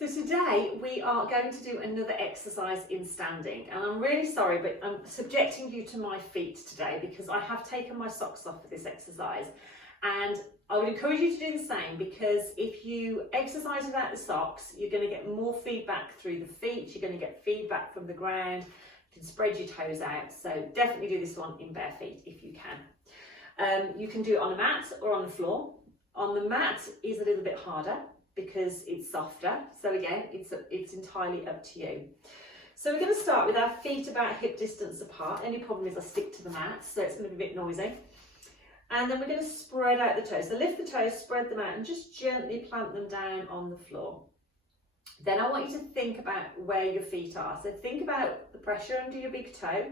So today we are going to do another exercise in standing, and I'm really sorry, but I'm subjecting you to my feet today because I have taken my socks off for this exercise, and I would encourage you to do the same, because if you exercise without the socks, you're going to get more feedback through the feet, you're going to get feedback from the ground, you can spread your toes out, so definitely do this one in bare feet if you can. You can do it on a mat or on the floor. On the mat is a little bit harder because it's softer, so again it's entirely up to you. So we're going to start with our feet about hip distance apart. Only problem is I stick to the mat, so it's going to be a bit noisy. And then we're going to spread out the toes. So lift the toes, spread them out, and just gently plant them down on the floor. Then I want you to think about where your feet are. So think about the pressure under your big toe,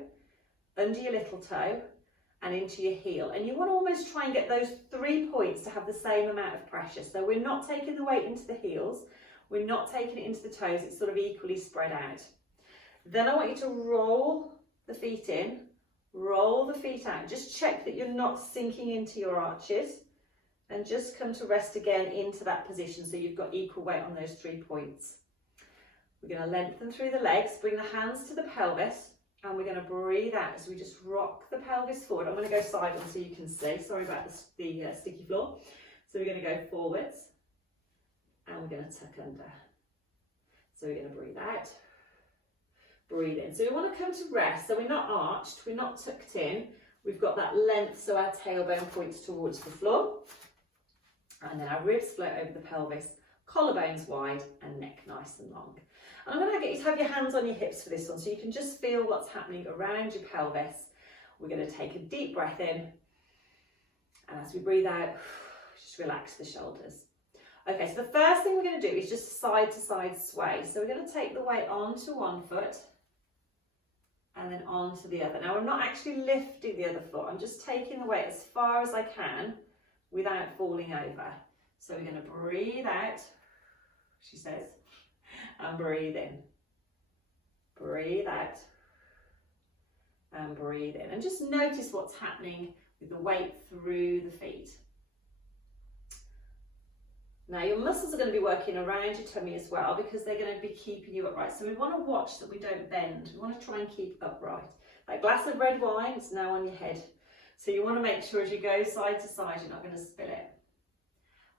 under your little toe, and into your heel. And you want to almost try and get those 3 points to have the same amount of pressure. So we're not taking the weight into the heels, we're not taking it into the toes, it's sort of equally spread out. Then I want you to roll the feet in, roll the feet out. Just check that you're not sinking into your arches, and just come to rest again into that position so you've got equal weight on those 3 points. We're going to lengthen through the legs, bring the hands to the pelvis, and we're going to breathe out as we just rock the pelvis forward. I'm going to go side on so you can see. Sorry about the sticky floor. So we're going to go forwards, and we're going to tuck under. So we're going to breathe out, breathe in. So we want to come to rest. So we're not arched, we're not tucked in. We've got that length so our tailbone points towards the floor. And then our ribs float over the pelvis, collarbones wide, and neck nice and long. And I'm going to get you to have your hands on your hips for this one so you can just feel what's happening around your pelvis. We're going to take a deep breath in, and as we breathe out, just relax the shoulders. Okay, so the first thing we're going to do is just side to side sway. So we're going to take the weight onto one foot and then onto the other. Now I'm not actually lifting the other foot, I'm just taking the weight as far as I can without falling over. So we're going to breathe out, she says, and breathe in. Breathe out and breathe in. And just notice what's happening with the weight through the feet. Now your muscles are going to be working around your tummy as well, because they're going to be keeping you upright. So we want to watch that we don't bend. We want to try and keep upright. That glass of red wine is now on your head. So you want to make sure as you go side to side, you're not going to spill it.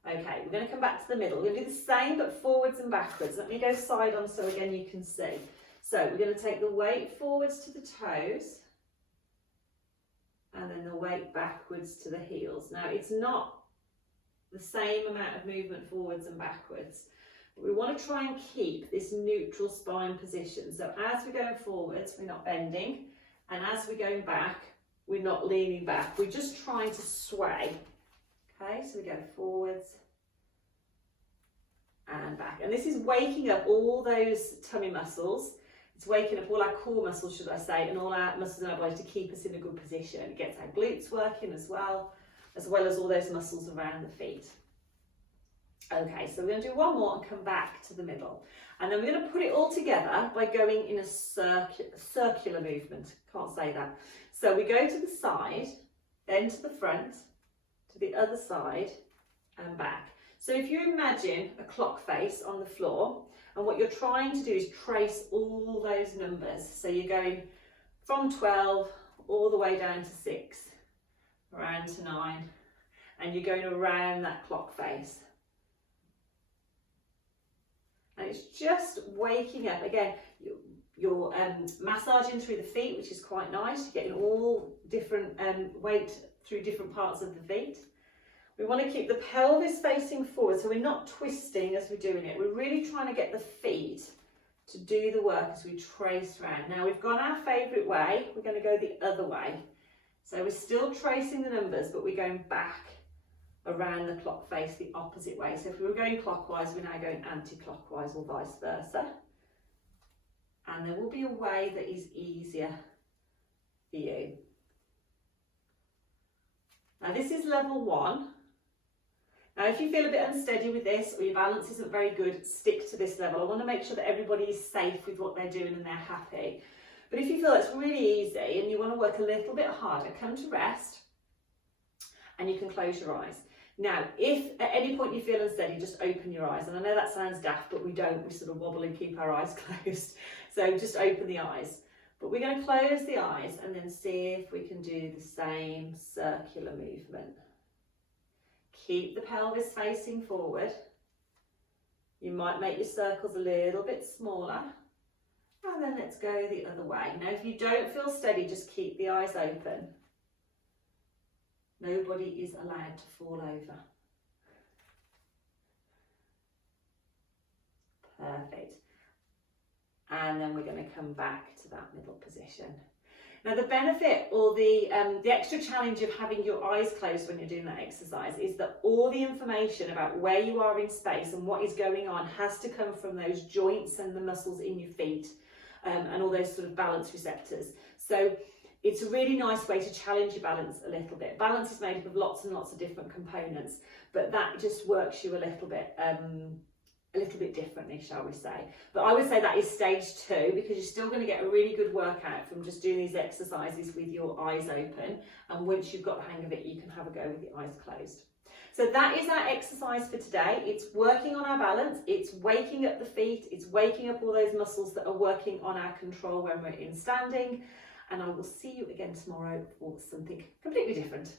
Okay, we're going to come back to the middle. We're going to do the same but forwards and backwards. Let me go side on so again you can see. So we're going to take the weight forwards to the toes, and then the weight backwards to the heels. Now it's not the same amount of movement forwards and backwards, but we want to try and keep this neutral spine position. So as we're going forwards, we're not bending, and as we're going back, we're not leaning back. We're just trying to sway. Okay, so we go forwards and back. And this is waking up all those tummy muscles. It's waking up all our core muscles, should I say, and all our muscles in our body to keep us in a good position. It gets our glutes working as well as all those muscles around the feet. Okay, so we're going to do one more and come back to the middle. And then we're going to put it all together by going in a circular movement. Can't say that. So we go to the side, then to the front, to the other side, and back. So if you imagine a clock face on the floor, and what you're trying to do is trace all those numbers. So you're going from 12 all the way down to 6, around to 9, and you're going around that clock face. And it's just waking up. Again, you're massaging through the feet, which is quite nice. You're getting all different weight through different parts of the feet. We want to keep the pelvis facing forward, so we're not twisting as we're doing it. We're really trying to get the feet to do the work as we trace around. Now we've gone our favourite way, we're going to go the other way. So we're still tracing the numbers, but we're going back around the clock face the opposite way. So if we were going clockwise, we're now going anti-clockwise, or vice versa. And there will be a way that is easier for you. Now this is level 1. Now if you feel a bit unsteady with this, or your balance isn't very good, stick to this level. I want to make sure that everybody is safe with what they're doing and they're happy. But if you feel it's really easy and you want to work a little bit harder, come to rest and you can close your eyes. Now, if at any point you feel unsteady, just open your eyes. And I know that sounds daft, but we don't. We sort of wobble and keep our eyes closed. So just open the eyes. But we're going to close the eyes and then see if we can do the same circular movement. Keep the pelvis facing forward. You might make your circles a little bit smaller. And then let's go the other way. Now, if you don't feel steady, just keep the eyes open. Nobody is allowed to fall over. Perfect. And then we're going to come back to that middle position. Now, the benefit or the extra challenge of having your eyes closed when you're doing that exercise is that all the information about where you are in space and what is going on has to come from those joints and the muscles in your feet and all those sort of balance receptors. So it's a really nice way to challenge your balance a little bit. Balance is made up of lots and lots of different components, but that just works you a little bit differently, shall we say. But I would say that is stage 2, because you're still going to get a really good workout from just doing these exercises with your eyes open. And once you've got the hang of it, you can have a go with your eyes closed. So that is our exercise for today. It's working on our balance, it's waking up the feet, it's waking up all those muscles that are working on our control when we're in standing. And I will see you again tomorrow for something completely different.